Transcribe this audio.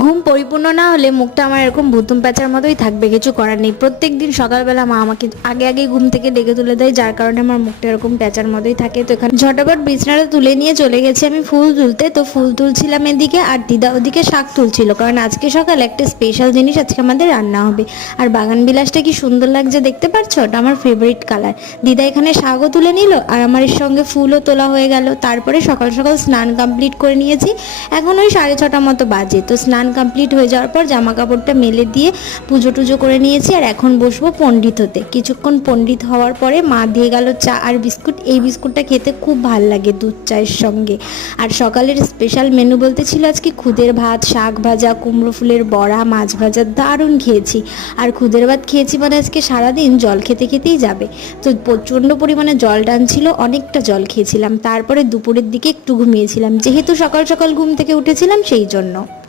ঘুম পরিপূর্ণ না হলে মুখটা আমার এরকম ভুতুম প্যাঁচার মতোই থাকবে, কিছু করার নেই। প্রত্যেক দিন সকালবেলা মা আমাকে আগে আগে ঘুম থেকে ডেকে তুলে দেয়, যার কারণে আমার মুখটা এরকম প্যাঁচার মতোই থাকে। তো এখানে ঝটাপট বিছনাটা তুলে নিয়ে চলে গেছি আমি ফুল তুলতে। তো ফুল তুলছিলাম এদিকে, আর দিদা ওদিকে শাক তুলছিল, কারণ আজকে সকাল একটা স্পেশাল জিনিস আজকে আমাদের রান্না হবে। আর বাগান বিলাসটা কি সুন্দর লাগছে দেখতে পাচ্ছ, ওটা আমার ফেভারিট কালার। দিদা এখানে শাকও তুলে নিল আর আমার এর সঙ্গে ফুলও তোলা হয়ে গেল। তারপরে সকাল সকাল স্নান কমপ্লিট করে নিয়েছি। এখন ওই 6:30 মতো বাজে। তো স্নান কমপ্লিট হয়ে যাওয়ার পর জামা কাপড়টা মেলে দিয়ে পুজো টুজো করে নিয়েছি, আর এখন বসবো পণ্ডিত হতে। কিছুক্ষণ পণ্ডিত হওয়ার পরে মা দিয়ে গেল চা আর বিস্কুট। এই বিস্কুটটা খেতে খুব ভাল লাগে দুধ চায়ের সঙ্গে। আর সকালের স্পেশাল মেনু বলতে ছিল আজকে খুদের ভাত, শাক ভাজা, কুমড়ো ফুলের বড়া, মাছ ভাজা, দারুণ খেয়েছি। আর খুদের ভাত খেয়েছি মানে আজকে সারাদিন জল খেতে খেতেই যাবে। তো প্রচণ্ড পরিমাণে জল টানছিল, অনেকটা জল খেয়েছিলাম। তারপরে দুপুরের দিকে একটু ঘুমিয়েছিলাম, যেহেতু সকাল সকাল ঘুম থেকে উঠেছিলাম সেই জন্য।